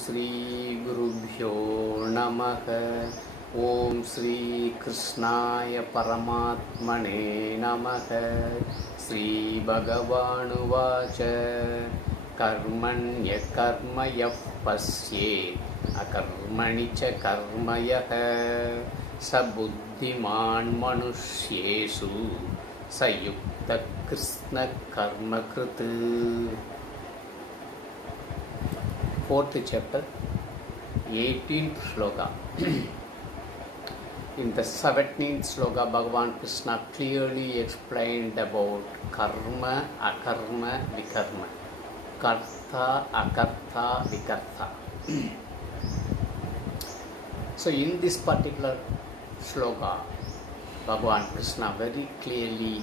श्री गुरुभ्यो नमः। ओम श्री कृष्णाय परमात्मने नमः। श्री भगवानुवाच कर्मण्य कर्म यः पश्येत् अकर्मणि च कर्म यः स बुद्धिमान् मनुष्येषु स युक्तः Krishna कर्मकृत्। Fourth chapter, 18th sloka. In the 17th sloka, Bhagavan Krishna clearly explained about karma, akarma, vikarma. Karta, akarta, vikarta. So in this particular sloka, Bhagavan Krishna very clearly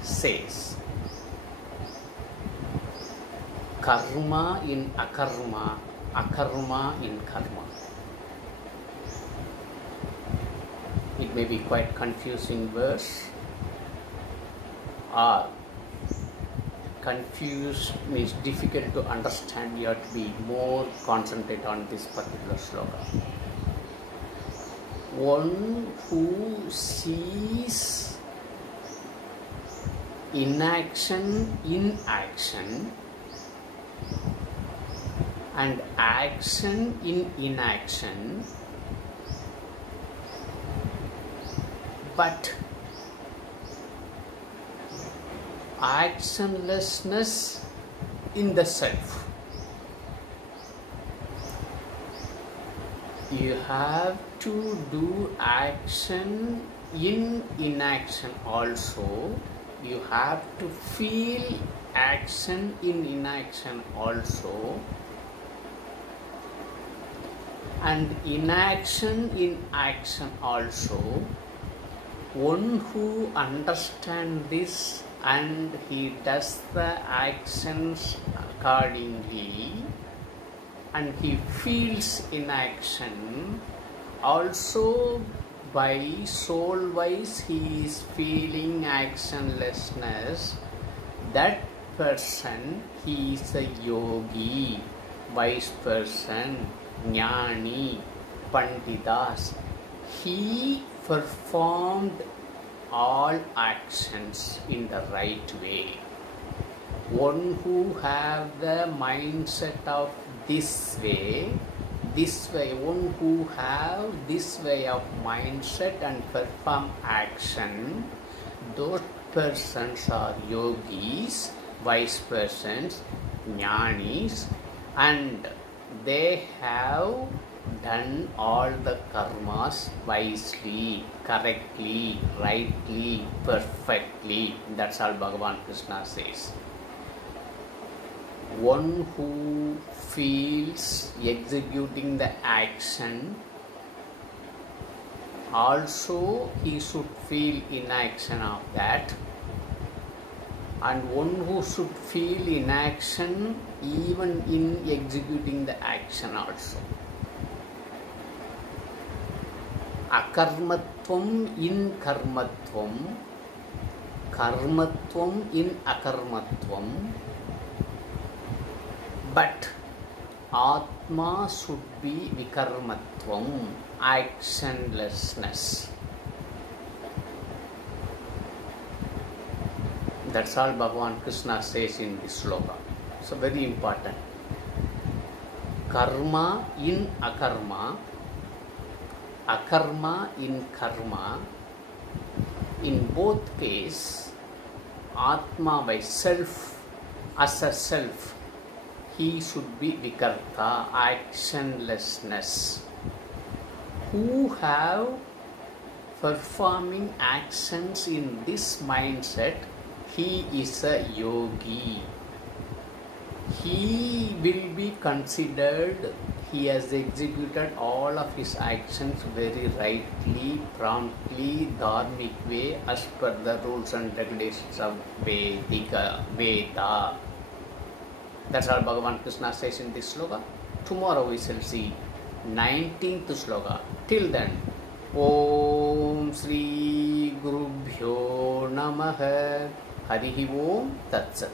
says karma in akarma, akarma in karma. It may be quite confusing verse, or confused means difficult to understand. You have to be more concentrated on this particular sloka. One who sees inaction in action and action in inaction, but actionlessness in the self. You have to do action in inaction also. You have to feel action in inaction also, and inaction in action also. One who understands this and he does the actions accordingly, and he feels inaction also, by soul wise he is feeling actionlessness. That person, he is a yogi, wise person, jnani, panditas. He performed all actions in the right way. One who have the mindset of this way, one who have this way of mindset and perform action, those persons are yogis, wise persons, jnanis, and they have done all the karmas wisely, correctly, rightly, perfectly. That's all Bhagavan Krishna says. One who feels executing the action, also he should feel inaction of that, and one who should feel inaction even in executing the action also. Akarmatvam in karmatvam, karmatvam in akarmatvam, but Atma should be vikarmatvam, actionlessness. That's all Bhagavan Krishna says in this sloka. So very important. Karma in akarma, akarma in karma. In both cases, Atma by self, as a self, he should be vikarta, actionlessness. Who have performing actions in this mindset, he is a yogi. He will be considered, he has executed all of his actions very rightly, promptly, dharmic way, as per the rules and regulations of Veda. That's all Bhagavan Krishna says in this sloka. Tomorrow we shall see 19th sloka. Till then, Om Shri Gurubhyo Namaha. Harihi Om Tat Sat.